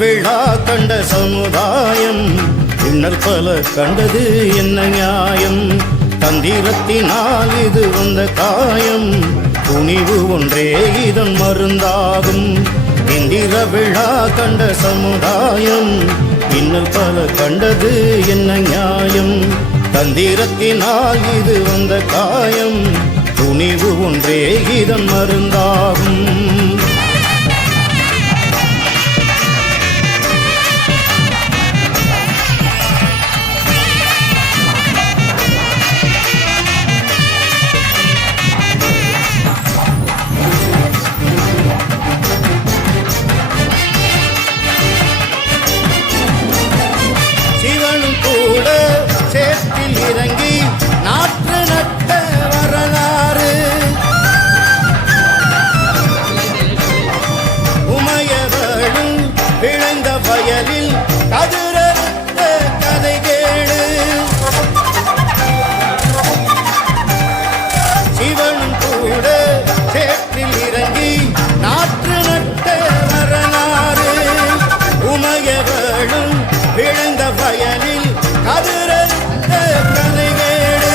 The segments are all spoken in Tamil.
விழா கண்ட சமுதாயம் இன்னல் பல கண்டது என்ன நியாயம்? தந்திரத்தினால் இது வந்த காயம், துணிவு ஒன்றே இதன் மருந்தாகும். இந்திர விழா கண்ட சமுதாயம் இன்னல் பல கண்டது என்ன நியாயம்? தந்திரத்தினால் இது வந்த காயம், துணிவு ஒன்றே இதன் மருந்தாகும். சேற்றில் இறங்கி நாற்று நட்ட வரலாறு, உமையவளும் விளைந்த வயலில் கதிரறுத்த கதை கேடு. சிவனும் கூட சேற்றில் இறங்கி நாற்று நட்ட வரலாறு, உமையவளும் விளைந்த வயலில் கதிரறுத்த கதைகேடு.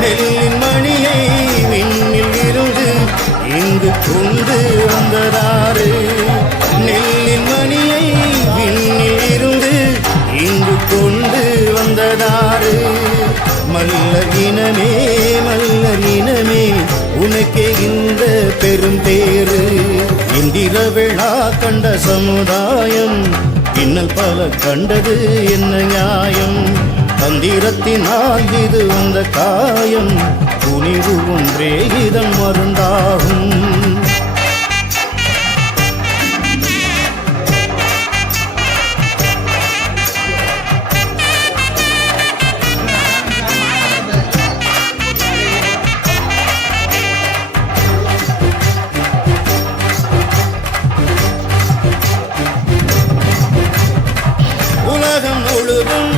நெல்லின் மணியை விண்ணில் இருந்து இங்கு கொண்டு வந்ததாறு, நெல்லின் மணியை விண்ணில் இருந்து இங்கு கொண்டு வந்ததாறு. மல்லர் இனமே மல்லர் இனமே உனக்கே இந்த பெரும் பேரு. இந்திர விழா கண்ட சமுதாயம் இன்னல் பல கண்டது என்ன நியாயம்? தந்திரத்தினால் இது வந்த காயம், துணிவு ஒன்றே இதன் மருந்தாகும். உலகம் முழுதும்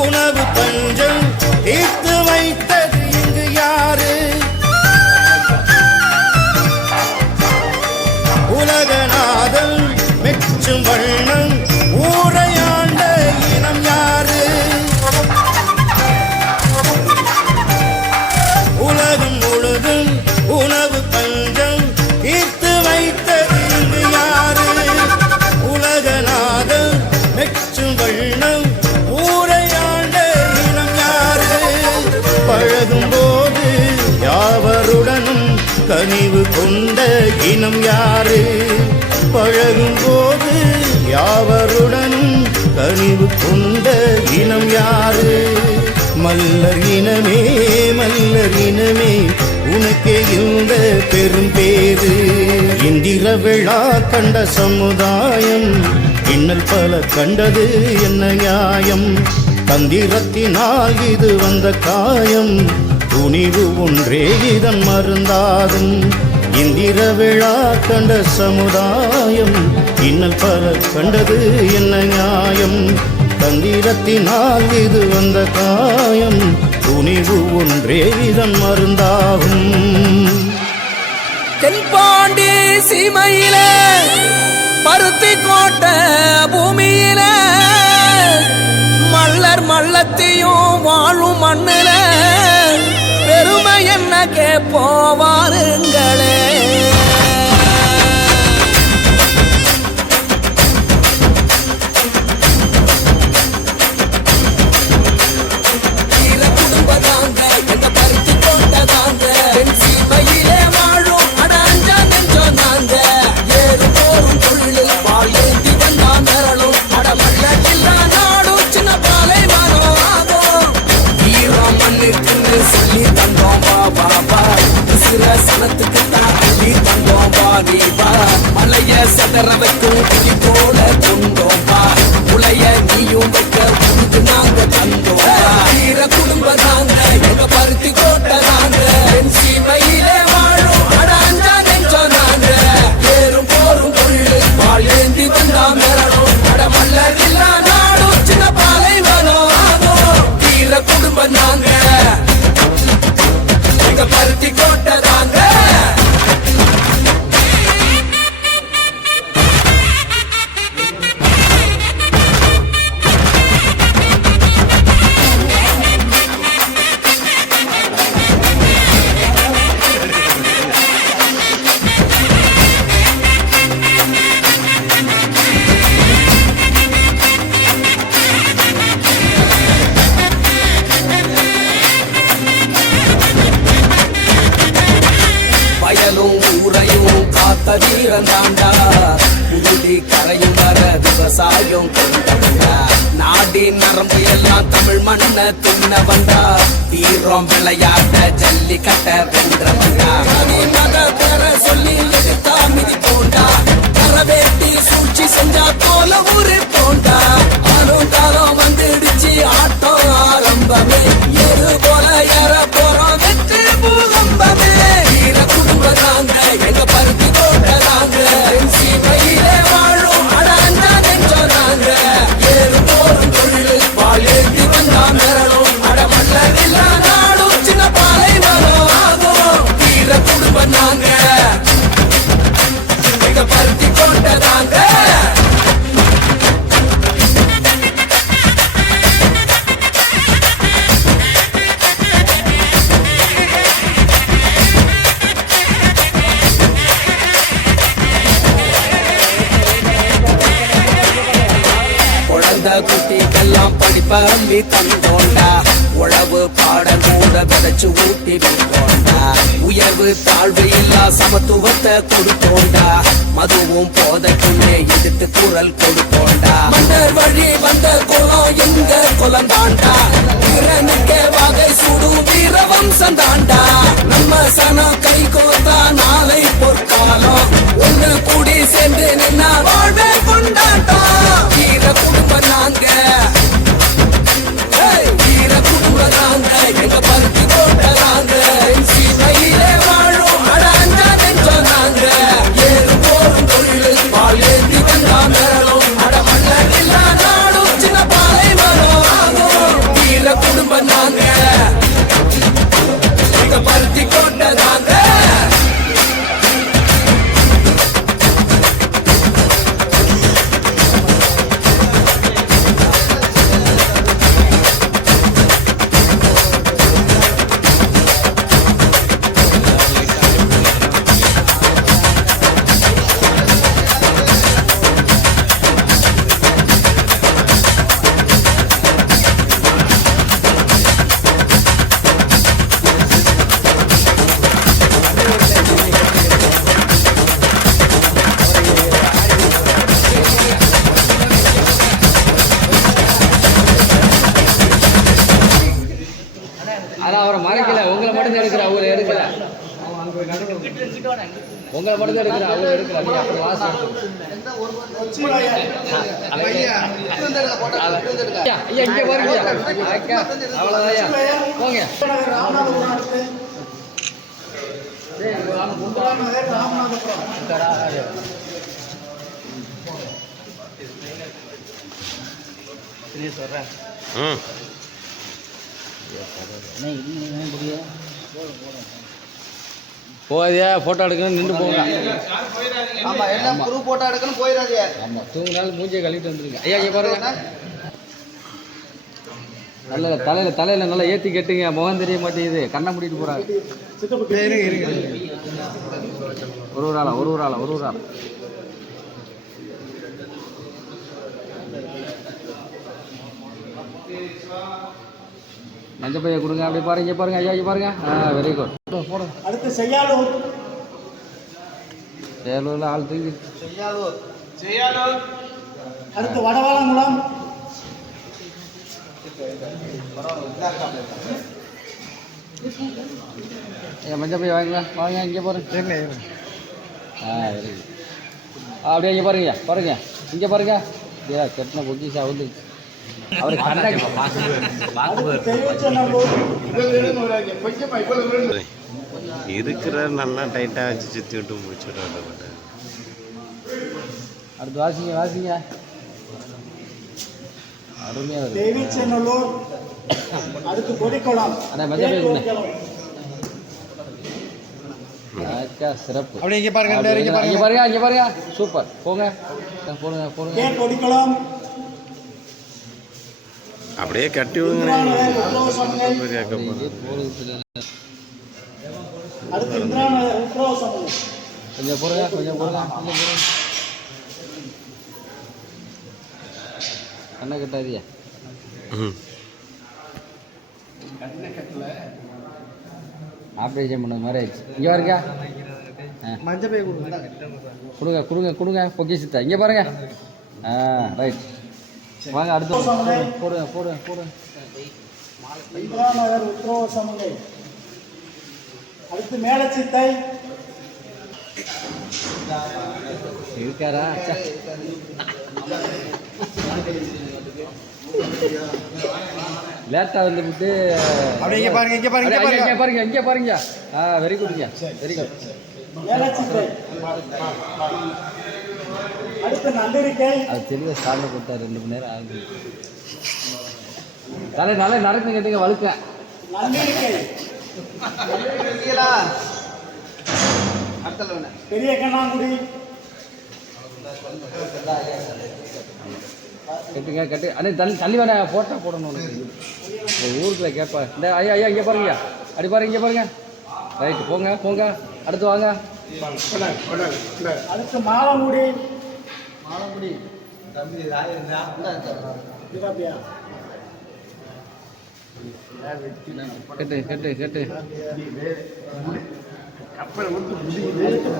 உணவு பஞ்சம் தீர்த்து வைத்தது இங்கு யாரு? உலகநாதன் மெச்சும் வண்ணம் ஊரையாண்ட இனம் யாரு? உலகம் முழுதும் உணவு பஞ்சம் தீர்த்து வைத்தது இங்கு யாரு? உலகநாதன் மெச்சும் வண்ணம் ஊரையாண்ட இனம் யாரு? பழகும் போது யாவருடனும் கனிவு கொண்ட இனம் யாரு? பழகும் போது யாவருடனும் கனிவு கொண்ட இனம் யாரு? மல்லர் இனமே மல்லர் இனமே உனக்கே இந்த பெரும் பேரு. இந்திர விழா கண்ட சமுதாயம் இன்னல் பல கண்டது என்ன நியாயம்? தந்திரத்தினால் இது வந்த காயம், துணிவு ஒன்றே இதன் மருந்தாகும். இந்திர விழா கண்ட சமுதாயம் இன்னல் பல கண்டது என்ன நியாயம்? தந்திரத்தினால் இது வந்த காயம், துணிவு ஒன்றே இதன் மருந்தாகும். தென்பாண்டி சீமையில பருத்தி கோட்ட பூமியில மல்லர் மல்லத்தையும் வாழும் மண்ணில பெருமை என்ன கேட்போவாருங்களே. மலைய சதற வைக்கும் குடி போல கொண்டோம்பா, உலைய நீயும் வைக்க உனக்கு நாங்க தந்தோம்பா. வீர குடும்பம் தாங்க எங்க பருத்தி கோட்டை தாங்க, என் சீமையிலே வாழும் அட அஞ்சா நெஞ்சம் நாங்க. ஏறும் போரும் தொழில் பால் ஏந்தி வந்தா மிரணும், அட மல்லர் இல்லா நாடும் சின்ன பாலை வரும் ஆகும். வீர குடும்பம் தாங்க எங்க பருத்தி கோட்டை தாங்க. நீயும் கொண்டவண்டா நாடி நரம்பு எல்லாம் தமிழ் மண்ண தின்னவண்டா வீரம் விளையாட்ட ஜல்லிக்கட்ட வென்றவண்டா நீ மத பெற சொல்லி எடுத்தா மிதி போண்டா கரவேட்டி சூழ்ச்சி செஞ்சா போல ஊரு போண்டா ஆறும் காலம் வந்துடுச்சு ஆட்டம் ஆரம்பமே ஏறு போல ஏற போறோம் வெற்றி பூகம்பமே வீர குடும்பம் தாங்க எங்க பருத்தி தோட்டதாங்க சீமையிலே வாழும் அடாஞ்சா நெஞ்சம் நாங்க ஏறு போரும் தொழில் பால் ஏற்றி வந்தா மிரளும் அடமல்ல நாடும் சின்ன பாலை வரும் ஆகும் வீர குடும்பம் நாங்க எங்க பருத்தி தோட்டதாங்க குழந்தை குட்டிக்கெல்லாம் படிப்ப அள்ளி தந்தோண்டா உழவு பாட கூட விதைச்சு ஊட்டி விட்டோண்டா உயர்வு தாழ்வு இல்லா சமத்துவத்தை கொடுத்தோண்டா மதுவும் போதைக்குள்ளே எதிர்த்து குரல் கொடுத்தோண்டா மன்னர் வழி வந்த குலம் எங்க குலம் தாண்டா வீரனுக்கே வகை சுடும் வீர வம்சம் தாண்டா நம்ம சனம் கை கோத்தா நாளை பொற்காலம் ஒண்ணு கூடி சேர்ந்து நின்னா வாழ்வே கொண்டாட்டம் வீர குடும்பம் நாங்க வீர குடும்பம் நாங்க எங்க பருத்தி போட்டதாங்க சீமையிலே வாழும் அடாஞ்சா நெஞ்சம் நாங்க ஏறு போரும் தொழில் பால் ஏற்றி வந்தா மிரளும் அடமல்ல நாடும் சின்ன பாலை வரும் ஆகும் வீர குடும்பம் நாங்க எங்க பருத்தி கொண்டதாங்க அதான் அவரை மறைக்கல உங்களை மட்டும் தான் எடுக்கிற அவங்கள எடுக்கல உங்களை மட்டும் தான் எடுக்கிற அவங்க எடுக்கல நீ அப்புறம் லாஸ்ட் ஐயா இங்கே பாருங்க அவ்வளோதான் போங்க ம் போதியா ஃபோட்டோ எடுக்கணும் நின்று போங்க ஆமா எல்லாம் குரூப் போட்டோ எடுக்கணும் போயிடாதீங்க. ஆமாம் தூங்கினாலும் மூஞ்சியை கழிட்டு வந்துருங்க ஐயா இங்கே பாருங்க நல்ல தலையில் நல்லா ஏற்றி கட்டுங்க முகம் தெரிய மாட்டேங்குது கண்ணை மூடிட்டு போகிறாங்க ஒரு ஆளா மஞ்சள் பையை கொடுங்க அப்படி பாருங்க ஐயா பாருங்க வெரி குட் அடுத்து செய்யாலூர் சேலூரில் ஆள் தூங்கி செய்யாலூர் அடுத்து வடவாளங்குளம் மஞ்சள் பை வாங்க இங்கே பாருங்க வெரி குட் அப்படியே இங்கே பாருங்க இங்கே பாருங்க ஐயா கட்டின பொக்கிஷா வந்து அவருக்கு இருக்கிற நல்லா டைட்டா வச்சு சுத்தி விட்டு முடிச்சுட்டு அடுத்து வாசிங்க அருமையாக வருது தேவிச்சென்னூர் அடுத்து கொடிக்குளம் அண்ணா மஞ்சள் பை கொடுங்க சிறப்பு அப்படியே இங்கே பாருங்க இங்கே பாருங்க சூப்பர் போடுங்க கொடிக்குளம் அப்படியே கட்டி விடுங்க அடுத்து கொஞ்சம் போடுங்க கண்ணை கட்டாதியா ஆப்ரேஷன் பண்ண மாதிரி ஆயிடுச்சு இங்கே பாருங்க மஞ்சள் பை கொடுங்க பொக்கிஷத்தை இங்கே பாருங்க ரைட் வாங்க அடுத்து போடுங்க போடுங்க போடுங்க. இந்திரா நகர் உத்ரோக சமங்கை. அடுத்து மேலச்சித்தை. இருக்காரா? லேட்டாக வந்துட்டு இங்கே பாருங்க இங்கே பாருங்க இங்கே பாருங்க இங்கே பாருங்க. வெரி குட்ங்க, வெரி குட். மேலச்சித்தை. அடுத்து நந்திரிக்கை. அது தெளிவாக ஸ்டாண்டில் கொடுத்தாரு, 2 மணி நேரம் ஆகுது. நல்லா நடந்து கேட்டுங்க வழுக்க. நந்திரிக்கை. பெரிய கண்ணாங்குடி. கட்டுங்க கட்டு. அண்ணே தள்ளி வேணா போட்டா போடணும் உனக்கு. ஊருக்குள்ள கேட்பா. இந்த ஐயா ஐயா இங்கே பாருங்க, அப்படி பாருங்க, இங்கே பாருங்க. ரைட்டு, போங்க போங்க, அடுத்து வாங்க. அடுத்து மாலமுடி. கட்டு கட்டு கட்டு.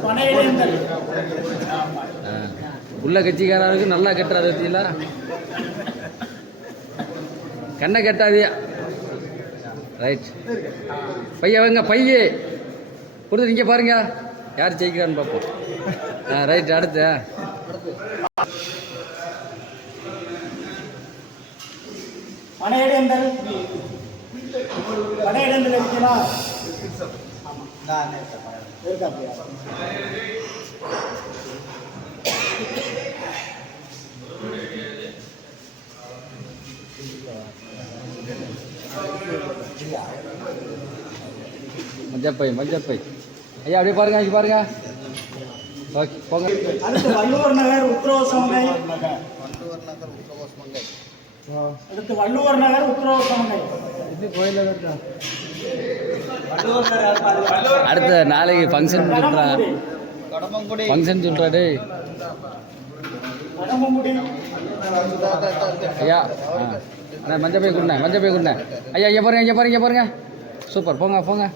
பனையிடங்கள். உள்ள கட்சிக்காரருக்கு நல்லா கட்டுறாரு வச்சிங்களா? கண்ணை கட்டாதியா. ரைட், பைய வைங்க, பைய கொடுத்து இங்கே பாருங்க யார் ஜெயிக்கிறான்னு பார்ப்போம். ரைட், அடுத்து பனையிடங்கள். பனையிடங்கள் இருக்கீங்களா? இருக்காப்பியா? மஞ்சப்பை ஐயா அப்படியே பாருங்க, இங்கே பாருங்க. ஓகே, போங்க. அடுத்து வள்ளுவர் நகர் உத்ரோக சமங்கை. அடுத்து வள்ளுவர் நகர் உத்ரோக சமங்கை. அடுத்த நாளைக்கு ஃபங்க்ஷன் சொல்கிறா, ஃபங்க்ஷன் சொல்கிறாடே கடம்பங்குடி. ஐயா. அண்ணா மஞ்சப்பை கொடுண்ணே. ஐயா இங்கே பாருங்க, இங்கே பாருங்க. சூப்பர், போங்க போங்க.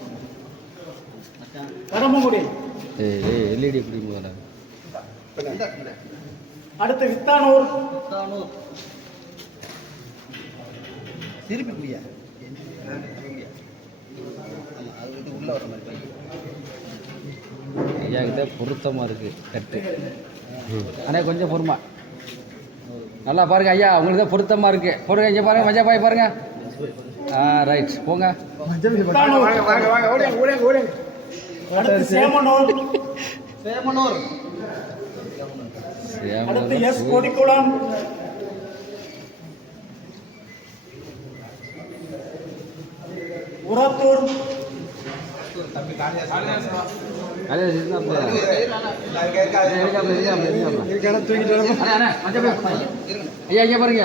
கடம்பங்குடி. எல்இடி பிடிக்கும். அடுத்து வித்தானூர். ஐயா கிட்ட பொருத்தமாக இருக்கு கட்டு. அண்ணே கொஞ்சம் பொறுமா, நல்லா பாருங்க ஐயா, உங்களுக்கு தான் பொருத்தமாக இருக்கு. போடுங்க, இங்கே பாருங்க, மஞ்சப்பாய் பாருங்க. ரைட், போங்க. அடுத்து சேமனூர். சேமனூர். அடுத்து எஸ் கொடிக்குளம். உரத்தூர். ஐயா இங்கே பாருங்க,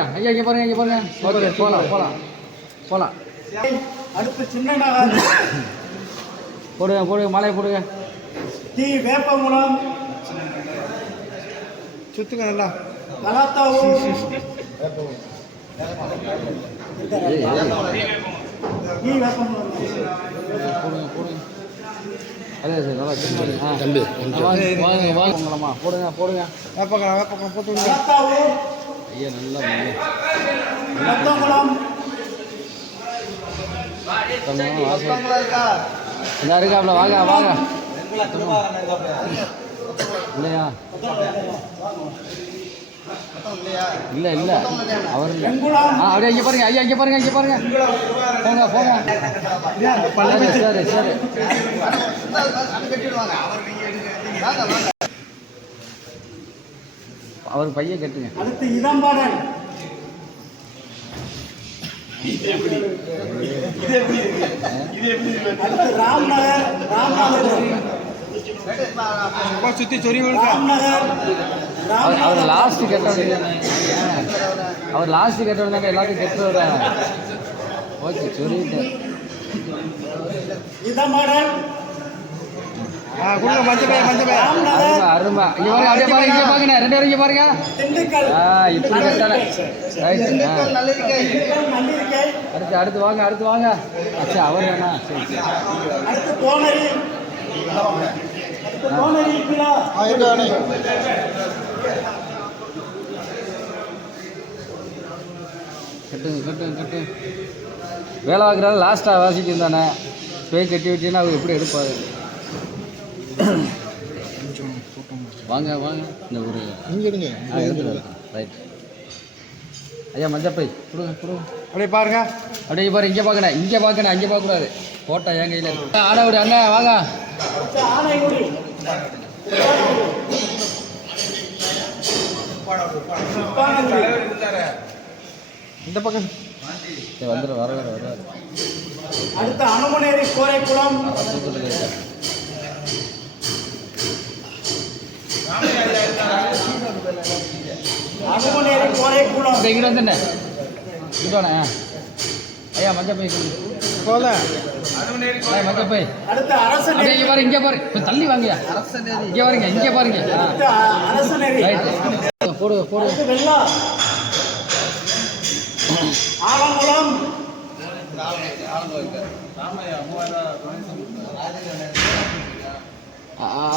ஓகே, போகலாம். அடுத்து சின்ன நகர். போடுங்க மாலையை போடுங்க. டி வேப்பங்குளம். சுத்துங்க நல்லா. கலாத்தாவூர். டி வேப்பங்குளம். போடுங்க. அதே சார், நல்லா தம்பி வாங்கம்மா, போடுங்க. வேப்பக்கம் போட்டு கலாத்தாவூர். ஐயா நல்லா ரத்தங்குளம். இந்த இருக்காப்ல, வாங்க. இல்லையா? இல்லை அவர் இல்லை. அப்படியே இங்கே பாருங்க ஐயா, இங்கே பாருங்க. போங்க. சரி. அவர் பையன் கட்டுங்க. அடுத்து இதம்பாடல். அடுத்து ராம்நகர். சுத்தி சொறி ராம்நகர். அவர் லாஸ்ட் கெட்டவர் தானே எல்லாத்தையும் கெட்டவர். ஓகே, சொல்லிட்டு இதம்பாடல். அருமா. இங்கே பாருங்க, இங்கே பாருங்க, 2 பேரும் இங்கே பாருங்க. திண்டுக்கல். இப்படி கட்டான ரைட். நல்லிருக்கை. அடுத்து வாங்க. அச்சா, அவர் வேணா. சரி. அடுத்து கோனரி. இருக்கீங்களா? கட்டுங்க கட்டுங்க கட்டுங்க. வேலை பார்க்குறாரு லாஸ்ட்டாக வாசிக்கும் தானே. போய் கட்டி வச்சீங்கன்னா அவர் எப்படி எடுப்பாரு. வாங்க வாங்க இந்த ஒரு எடுத்துருவாரு. ரைட் ஐயா மஞ்சப்பை கொடுங்க கொடுங்க. அப்படியே பாருங்க. அப்படியே பாரு. இங்கே பார்க்கணும் இங்கே பார்க்கணும் அங்கே பார்க்கக்கூடாது. போட்டா என் கையில் இருக்கு. ஆட விடு அண்ணன் வாங்க. இந்த பக்கம் வந்துடு வர வர வர அடுத்த அனுமனேரி கோரைக்குளம் அனுமனேரி கோரைக்குளம். அப்படியே இங்கிட்ட வந்துண்ணே இங்கிட்டோண்ணே. ஐயா மஞ்சப்பை போல ஐயா மஞ்சப்பை. அடுத்த அரசு அப்படியே இங்கே பாரு இங்கே பாரு. கொஞ்சம் தள்ளி வாங்கய்யா. இங்கே பாருங்க இங்கே பாருங்க. அரசநேரி ரைட் போடு போடு. வெள்ளா ஆலங்குளம்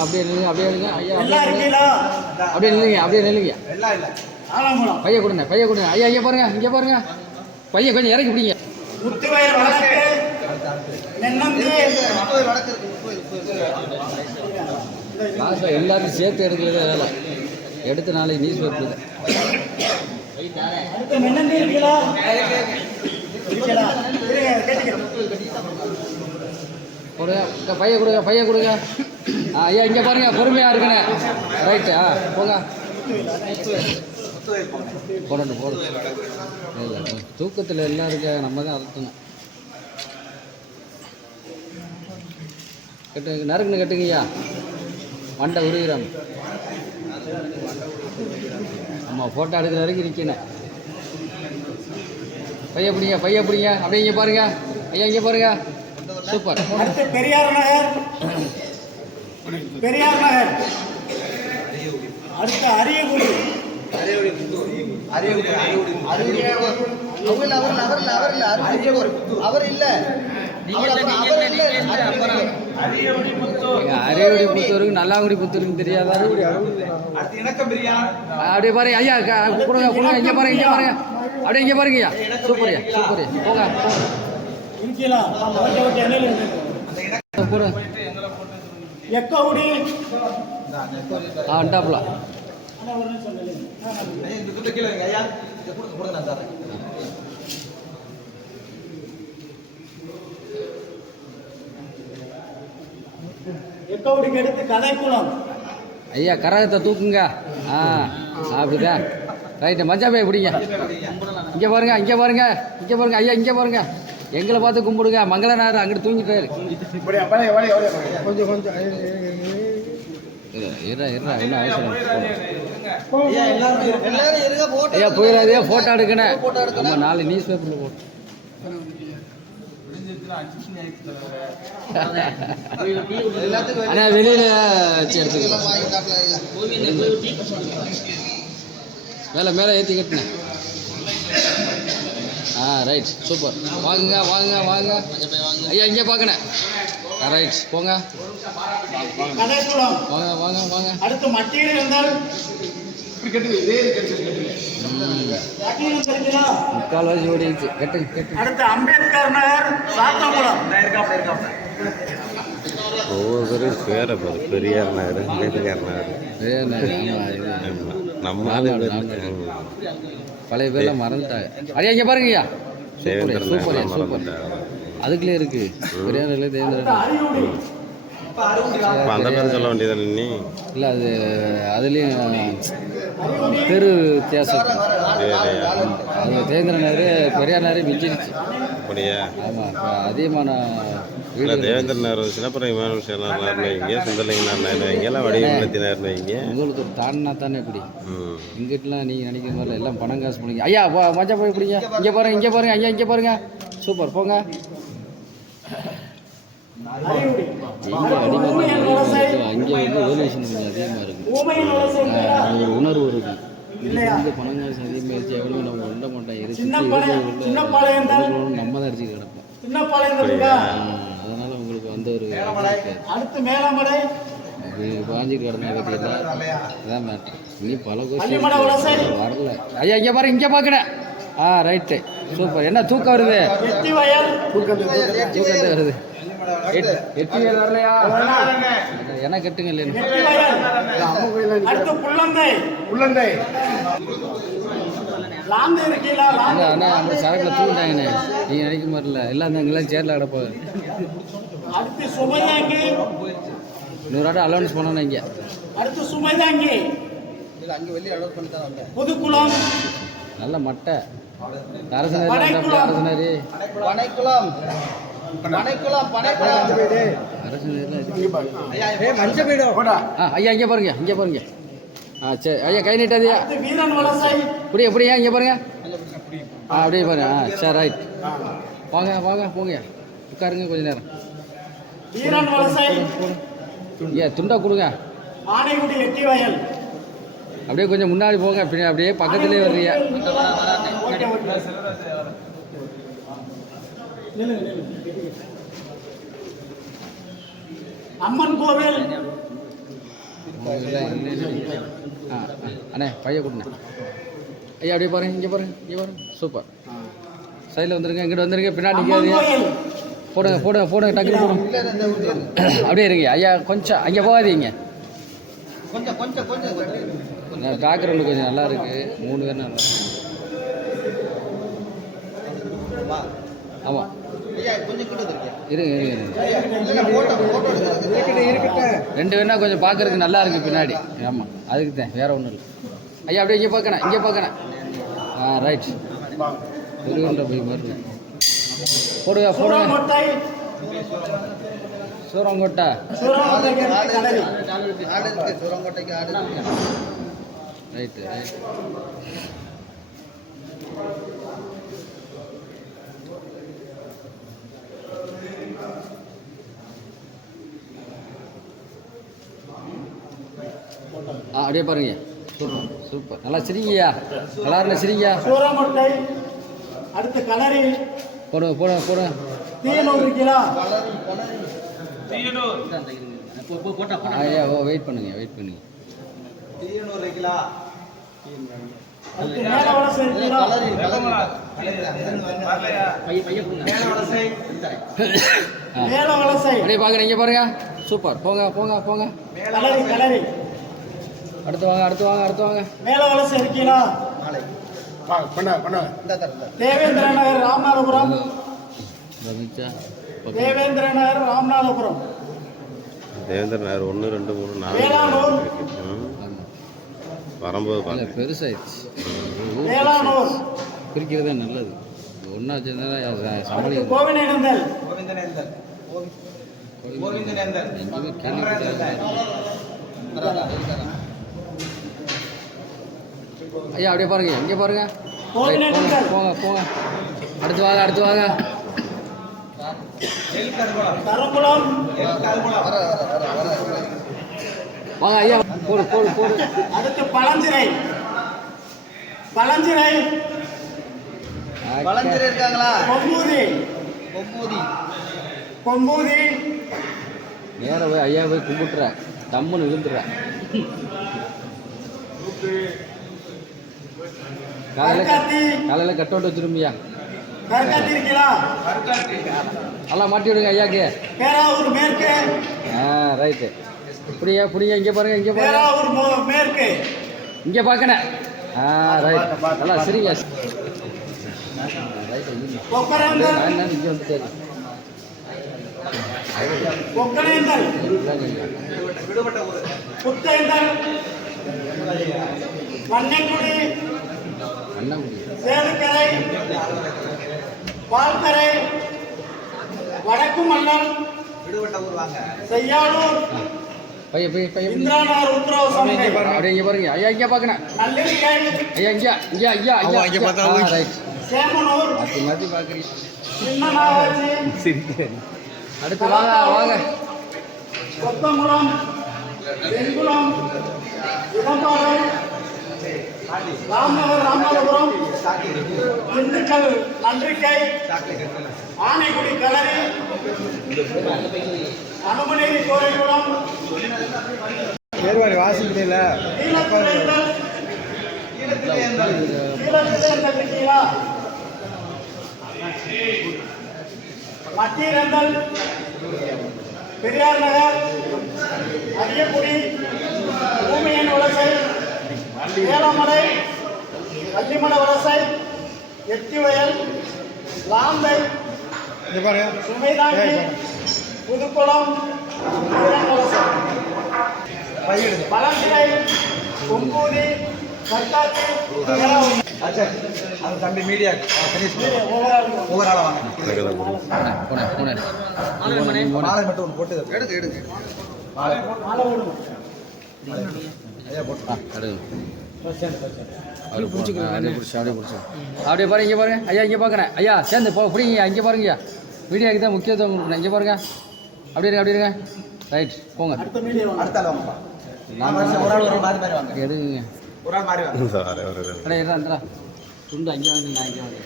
அப்படியே நில்லுங்க அப்படியே நில்லுங்க ஐயா. வெள்ளா இருக்கீங்களா? அப்படியே நில்லுங்க அப்படியே நில்லுங்க. ஆலங்குளம் பைய கொடுங்க பைய கொடுங்க. ஐயா இங்கே பாருங்க இங்கே பாருங்க. பைய கொஞ்சம் இறக்கி பிடிங்க. முத்துவயல் வடக்கு நென்னந்து காசை எல்லாத்தையும் சேர்த்து எடுக்கிறது வேலை. எடுத்து நாளைக்கு நியூஸ் பேப்பர் அடுத்த நென்னந்து இருக்கீங்களா? இருக்கீங்களா? கேட்டுக்கிறேன். கொடுங்க பைய கொடுங்க பைய கொடுங்க. ஐயா இங்கே பாருங்க பொறுமையாக இருக்குண்ணே. ரைட்டு போங்க போடணும் போடு. இல்லை தூக்கத்தில் எல்லாம் இருக்க நம்ம தான் அறுத்தணும். கட்டு நறுக்குன்னு கட்டுங்கய்யா. மண்டை உருகிறோம். ஆமாம் ஃபோட்டோ எடுக்கிற வரைக்கும் நிற்கணும். பைய பிடிங்க பைய பிடிங்க. அப்படியே இங்கே பாருங்க ஐயா இங்கே பாருங்க. சூப்பர். அடுத்து பெரியார் நகர் பெரியார் நகர். அடுத்து அரியகுடி அவர் இல்ல அரியகுடி புத்தூருக்கு நல்லாங்குடி புத்தூருக்கு தெரியாதா? அப்படியே பாருங்க ஐயா கொடுங்க கொடுங்க. இங்கே பாருங்க இங்கே பாருங்க. அப்படியே இங்கே பாருங்க ஐயா. சூப்பர்யா சூப்பர்யா. போங்க போடுங்க. எக்கவுடி அண்டாப்ல எக்கவுடிக்கு எடுத்து கதைக்குளம். ஐயா கரகத்தை தூக்குங்க. அப்படிதான் ரைட்டு. மஞ்சாபே பிடிங்க. இங்கே பாருங்க இங்கே பாருங்க இங்கே பாருங்க ஐயா இங்கே பாருங்க. எங்களை பார்த்து கும்பிடுங்க. மங்களநாதர் அங்கிட்டு தூங்கிட்டாரு. கொஞ்சம் கொஞ்சம் என்ன அவசரம் ஐயா போயிடாதே. ஃபோட்டோ எடுக்கணும். நம்ம நாலு நியூஸ் பேப்பரில் போட்டு ஆனால் வெளியில் வச்சு எடுத்துக்கலாம். மேலே மேலே ஏற்றி கட்டினேன். Right super. வாங்குங்க வாங்க வாங்க ஐயா இங்கே பார்க்கணேன். ரைட் போங்க கதைக்குளம். வாங்க வாங்க வாங்க. அடுத்து மட்டியில் இருந்தால் முக்கால் வயசு ஓடிச்சு. கட்டுங்க கட்டுங்க. அடுத்து அம்பேத்கர் நகர் சாத்தங்குளம். ஒவ்வொரு பேரை பாரு. பெரியார் நகர் அம்பேத்கர் நகர் நம்ம பழைய பேர்லாம் மறந்துட்டாங்க. ஐயா இங்கே பாருங்க ஐயா. Super super super. அதுக்குள்ளே இருக்கு பெரியார் தேவேந்திரன். அந்த பேர் சொல்ல வேண்டியது நீ இல்லை அது அதுலேயும் தெரு வித்தியாசம். அது தேவேந்திரனாரு பெரியார்னாரு மிஞ்சிருச்சு. அப்படியா? ஆமாம் இப்போ அதிகமான இல்லை தேவேந்திரன் நகர் சின்னப்புறம் இமானுவல் சேனல் இங்கே சுந்தரலிங்கனார் இங்கெல்லாம் வடிவத்தினார் இங்கே உங்களுக்கு தாண்டினா தானே இப்படி. இங்கிட்டலாம் நீங்கள் நினைக்கிற மாதிரில எல்லாம் பணம் காசு பண்ணிங்க. ஐயா மஞ்சள் போய் பிடிங்க. இங்கே பாருங்க இங்கே பாருங்க ஐயா இங்கே பாருங்க. சூப்பர் போங்க. இங்கே அடிமை அங்கே வந்து வேலுவேஷன் கொஞ்சம் அதிகமாக இருக்குது. ஒரு உணர்வு இருக்குது. இங்கே வந்து பணம் காசு அதிகமாகிடுச்சு. எவ்வளோ நம்ம உண்ட மாட்டோம். நம்ம தான் அடிச்சு கிடப்போம். அதனால் உங்களுக்கு வந்து ஒரு அடுத்து மேலமடை வாஞ்சி கிடந்த பற்றியெல்லாம் அதான் மேட்ரு. நீ பல கோஷம் வரல. ஐயா இங்கே பாரு இங்கே பார்க்குறேன். Right super. என்ன தூக்கம் வருது? தூக்கத்தை வருது. எட்டு வயல் வரலையா? என்ன கட்டுங்க இல்லைன்னு அடுத்து புள்ளந்தை அண்ணா அண்ணா நம்ம சரக்கில் தூங்கிட்டாங்கண்ணே. நீங்கள் நினைக்க மாதிரில எல்லாம் எங்கெல்லாம் சேரில் கிடப்போம். அடுத்து சுமைதாங்கி. இன்னொரு ஆட்டம் அலௌன்ஸ் பண்ணணும் இங்கே. அடுத்து சுமைதாங்கி. அங்கே வெளியே அலோட் பண்ணி தான் வந்தேன். புதுக்குளம். நல்ல மட்டை அரசனாரி அரசனாரி பனைக்குளம் ஐயா இங்கே பாருங்க, இங்கே பாருங்க. சரி ஐயா, கை நீட்டாதியா. வீரன் வலசை. இப்படியா இப்படியா இங்கே பாருங்க. அப்படியே பாருங்க. சரி ரைட். வாங்க வாங்க போங்க, உட்காருங்க கொஞ்ச நேரம். வீரன் வலசை. துண்டா கொடுங்க. ஆனைக்குடி எட்டி வயல். அப்படியே கொஞ்சம் முன்னாடி போங்க, பின்னாடி அப்படியே பக்கத்துலேயே வர்றீங்க. அம்மன் கோவில். அண்ணே பைய கொடுண்ணே. ஐயா அப்படியே பாருங்க, இங்கே பாருங்க, இங்கே பாருங்க. சூப்பர். சைடில் வந்துருங்க, இங்கிட்ட வந்துருங்க, பின்னாடி நிற்காதீங்க. போடுங்க போடுங்க போடுங்க, டக்குனு போடுங்க. அப்படியே இருங்க ஐயா, கொஞ்சம் அங்கே போகாதீங்க. பேக்ரவுண்டு கொஞ்சம் நல்லா இருக்கு. 3 பேர் நல்லா ஆமாம். இருங்க இருங்க 2 பேர்னா கொஞ்சம் பார்க்கறதுக்கு நல்லா இருக்கு பின்னாடி. ஆமாம், அதுக்கு தான், வேற ஒன்றும் இல்லை. ஐயா அப்படியே இங்கே பார்க்கணும், இங்கே பார்க்கணும். ரைட். திருவன்ற போய் பாருங்க. போடுங்க போடுங்க. சூரங்கோட்டை. Right right. அப்படியே பாருங்க. Super super. நல்லா சிரிங்கய்யா, நல்லா இருந்தா சிரிங்கய்யா. சூரமொட்டை. அடுத்து கலரி. போடுங்க போடுங்க போடுங்க. தீயனூர் கிலோ. ஐயா வெயிட் பண்ணுங்க, வெயிட் பண்ணுங்க. அடுத்து மேலவலசை கிலோ. மேலவலசை. அப்படியே பாருங்க, இங்கே பாருங்க. சூப்பர். போங்க போங்க போங்க. கலரி கலரி. அடுத்து வாங்க அடுத்து வாங்க அடுத்து வாங்க. மேலவலசை கிலோ. தேவேந்திர நகர் ராமநாதபுரம். தேவேந்திர நகர் ராமநாதபுரம். தேவேந்திர நகர் 1 2 3 4 வேளாணூர். வரும்போது இல்லை பார்க்க பெருசாயிடுச்சு. வேளாணூர். பிரிக்கிறதே நல்லது. ஒன்றா சேர்ந்தா சமாளிக்க கோவிந்தேந்தல். எங்கேயுமே கேள்விப்பட்டாங்க. ஐயா அப்படியே பாருங்க, இங்கே பாருங்க. போங்க போங்க போங்க. அடுத்து வாங்க அடுத்து வாங்க. கருங்குளம். வாங்க ஐயா, போடு போடு போடு. அடுத்து பழஞ்சிரை. பழஞ்சிரை. இருக்காங்களா? கொம்பூதி. கொம்பூதி. நேராக போய் ஐயா போய் கும்பிட்டுற, தம்முன்னு விழுந்துடுற. காலையில் கட்டோட்டு வச்சிரும்பியா. கருக்காத்தி கிலோ. நல்லா மாட்டி விடுங்க ஐயாக்கு. பேராவூர் மேற்கு. ரைட்டு. இப்படியா இப்படியா, இங்கே பாருங்க, இங்கே பாருங்க. பேராவூர் மேற்கு. இங்கே பார்க்கணும். ரைட். நல்லா சரிங்க. கொக்கரேந்தல். இங்கே வந்து சரி. கொக்கரேந்தல். புத்தேந்தல். வண்ணங்குடி. சேதுக்கரை. பால்கரை. வடக்கு மல்லல். செய்யாளூர். பையன் பையன் பையன். இந்திராநகர் உத்தரவு சமூக. அப்படியே இங்கே பாருங்க ஐயா, இங்கே பார்க்கணும். நல்லிக்கை. ஐயா இங்கே இங்கே ஐயா ஐயா. ரைட். சேமனூர். மாற்றி மாற்றி பார்க்குறீங்க. சின்னநாவாச்சி. அடுத்து வாங்க வாங்க. கொத்தங்குளம். செங்குளம். இடம்பாறை. ராமநகர் ராமநாதபுரம். திண்டுக்கல் நன்றிக்கை. ஆனைக்குடி கலரி. அனுமநேரி கோரைக்குளம். கீழத்திலேந்தல். கீழத்திலேந்தல் இருக்கீங்களா? மத்தியிரந்தல், பெரியார் நகர், அரியக்குடி, பூமியின் வலசை, ஏலமலை, வள்ளிமலை வலசை, எத்திவயல், லாந்தை, சுமைதாங்கி, புதுக்குளம், ஊரன் வலசை, பழங்கிளை, கொம்பூதி, கட்டாச்சி, அது தம்பி மீடியா ஒவ்வொரு ஆளா வாங்க போனேன் மாலை மட்டும் ஒன்று போட்டு எடுங்க மாலை ஐயா போட்டு அப்படியே பாருங்க, இங்கே பாருங்க ஐயா, இங்கே பார்க்குறேன் ஐயா, சேர்ந்து பிடிங்க இங்கே பாருங்க, மீடியாவுக்கு தான் முக்கியத்துவம் கொடுக்கணும். இங்கே பாருங்க, அப்படி இருங்க ரைட், போங்க அடுத்த ஆள் வாங்கப்பா. ஒரு ஆள் மாறி மாறி வாங்க, எடுங்க. ஒரு ஆள் மாறி வாங்க. அடா துண்டு அங்கே வாங்க, நான் இங்கே வாங்க.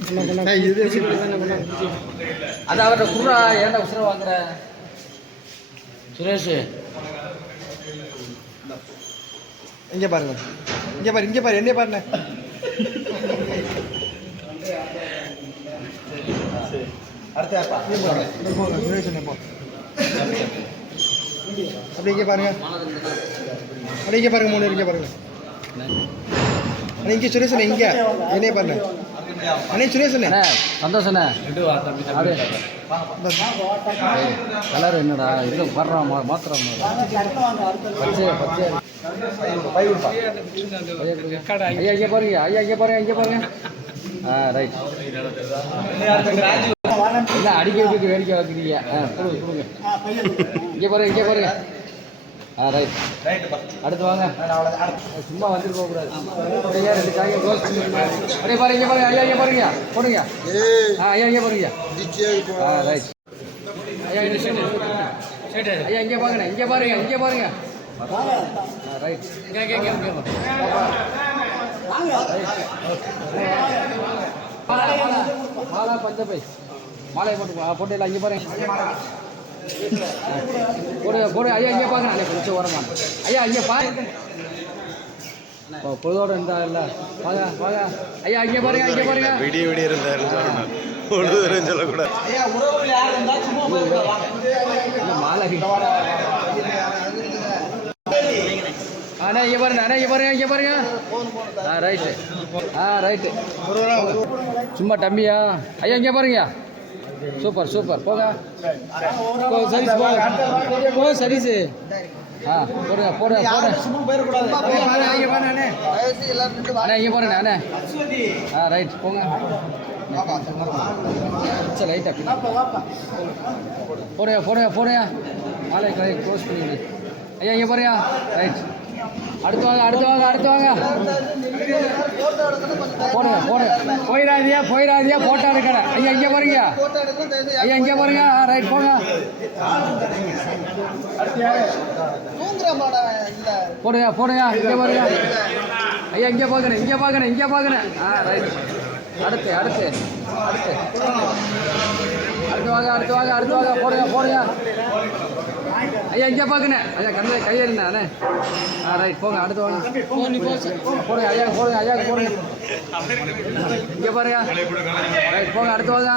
அது அவர்கிட்ட குர்ரா, ஏன்டா உசுர வாங்குற சுரேஷ்? இங்கே பாருங்க, இங்கே பாரு என்ன பாருங்க. அடுத்த யாருப்பா? அப்படி இங்கே பாருங்க, அப்படி இங்கே பாருங்க, 3 பேர் இங்கே பாருங்க. அண்ணா இங்கே சுரேஷன், இங்கே என்னைய பாருங்க அண்ணே, சுரேஷன் சந்தோஷண்ணே. அப்படியே கலர் என்னடா இது வர்றான், மாத்திரம் பச்சை ஐயா, இங்கே பாருங்க ஐயா, இங்கே பாருங்க. ரைட், இல்லை அடிக்கிறதுக்கு வேடிக்கை வைக்கிறீங்க. கொடுங்க இங்கே பாருங்க. ரைட், அடுத்து வாங்க. சும்மா வந்துட்டு போகக்கூடாது. அப்படியே 2 காய்கறி க்ளோஸ் பண்ணிடுங்க. அப்படியே பாருங்க, இங்கே பாருங்க ஐயா, இங்கே பாருங்க போடுங்க. ஐயா இங்கே பாருங்க. ரைட் ஐயா, ஐயா இங்கே பாருங்க, இங்கே பாருங்க. ரைட், மாலா பஞ்சப்பை மாலை போட்டு எல்லாம் இங்கே பாருங்க. போடு ஐயா, இங்கே பாருங்க. கொஞ்சம் ஓரமா ஐயா, இங்கே பாருங்க. பொழுதோட இருந்தா இல்லை, வாங்க ஐயா, இங்கே பாருங்க. விடிய இருந்தாரு சொல்லக்கூடாது. மாலை அண்ணா இங்கே பாருங்க. ரைட்டு. சும்மா டம்மியா ஐயா, இங்கே பாருங்க. சூப்பர் போங்க. சர்வீஸ் போ சர்வீஸு. போடுங்க. அண்ணா இங்கே பாருங்க அண்ணே. ரைட், போங்க. லைட்டாக போடுங்க. மாலை க்ளோஸ் பண்ணிடுங்க ஐயா, இங்கே பாருங்க. ரைட், அடுத்து வாங்க. போடுங்க. போயிடாதியா போட்டோ எடுக்கிறேன். ஐயா இங்கே பாருங்க. ரைட், போங்க. போடுங்க. இங்கே பாருங்க ஐயா, இங்கே பார்க்குறேன். ரைட், அடுத்து வாங்க. போடுங்க. ஐயா இங்கே பார்க்குறேன். ஐயா கையெறிண்ணா அண்ணே. ரைட், போங்க. அடுத்து வாங்க. போடுங்க ஐயாவுக்கு போடுங்க. இங்கே பாருங்க. ரைட், போங்க. அடுத்து வாங்க.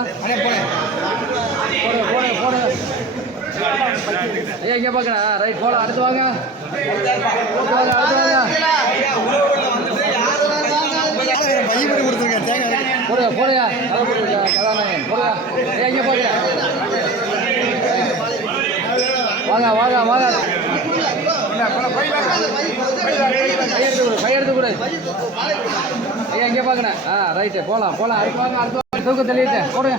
போடுங்க. ஐயா இங்கே பார்க்குறேன். ரைட், போகலாம். அடுத்து வாங்க. போடுங்க. கதாநாயகன் போடுங்க. ஐயா இங்கே பார்க்குறேன். வாங்க. கையெடுத்து கூடாது ஐயா, இங்கே பார்க்கணும். ரைட்டு, போகலாம். அடுத்து தூக்க தள்ளிட்டு போடுங்க.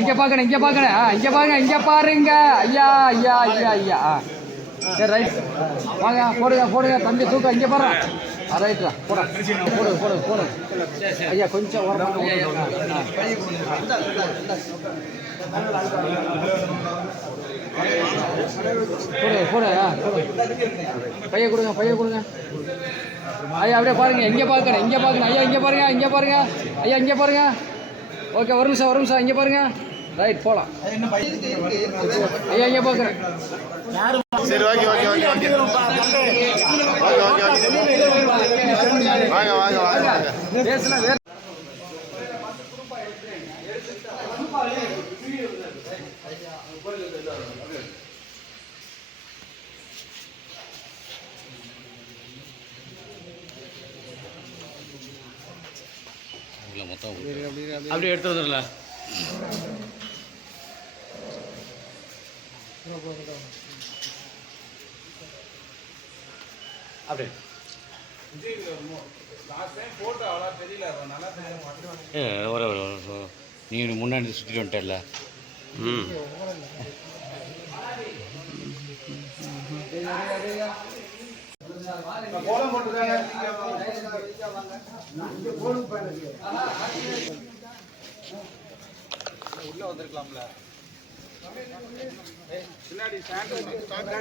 இங்கே பார்க்கணும். இங்கே பாருங்க ஐயா. சரி, ரைட், வாங்க. போடுங்க. தம்பி தூக்கம் இங்கே பாடுறேன். ரைட்டா, போடு. ஐயா கொஞ்சம் போடு. பைய கொடுங்க. ஐயா அப்படியே பாருங்க. இங்கே பார்க்கணும். ஐயா இங்கே பாருங்க. ஓகே, ஒரு நிமிஷம். இங்கே பாருங்க. ரைட், போகலாம். ஐயா இங்கே பார்க்குறேன். சரி, ஓகே. வாங்க. பேசலாம். அப்படியே எடுத்து வந்துடலாம். அப்படியே நீ முன்னாடி சுற்றிட்டு வந்துட்டல. ம் கோலம் போட்டுருக்காங்க.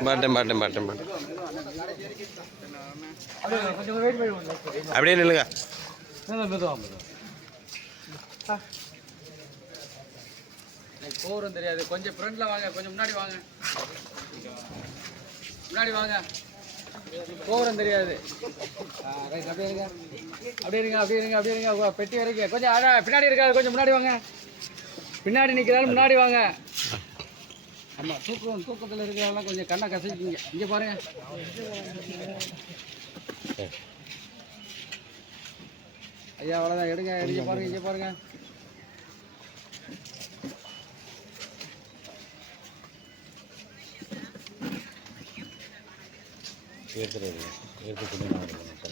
மாட்டேன் அப்படியே நில்லுங்க. போரும் தெரியாது. கொஞ்சம் ஃப்ரண்ட்ல வாங்க, கொஞ்சம் முன்னாடி வாங்க, முன்னாடி வாங்க. போரும் தெரியாது. ரைட், அப்படியே இருங்க, அப்படியே இருங்க, அப்படியே இருங்க, அப்படியே இருங்க. பெட்டி வரைக்கும் கொஞ்சம் பின்னாடி இருக்காது, கொஞ்சம் முன்னாடி வாங்க. பின்னாடி நிற்கிறாலும் முன்னாடி வாங்க. ஆமாம், தூக்கத்தில் இருக்கிறதெல்லாம் கொஞ்சம் கண்ணை கசக்கிங்க. இங்கே பாருங்க. ஐயா அவ்வளோதான், எடுங்க, இங்கே பாருங்க, இங்கே பாருங்க.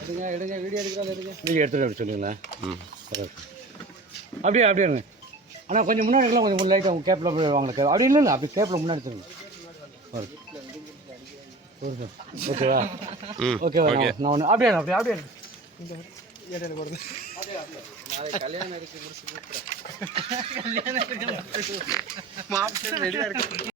எடுங்க எடுங்க, வீடியோ எடுக்கிறாங்க, எடுங்க. வீடியோ எடுத்துட்டு சொல்லுங்களேன். அப்படியே அப்படியே இருங்க. ஆனால் கொஞ்சம் முன்னாடி இருக்கலாம், கொஞ்சம் லைட்டாக உங்கள் கேப்பில் போய் வாங்க. அப்படி இல்லை, அப்படி கேப்பில் முன்னாடி தருங்க. ஓகேவா? ஓகேவா? நான் ஒன்று அப்படியே அப்படியே அப்படியே இடையில போடுறது. கல்யாணம் இருக்கு, முடிச்சு மாப்பிள்ளை ரெடியாக இருக்கு.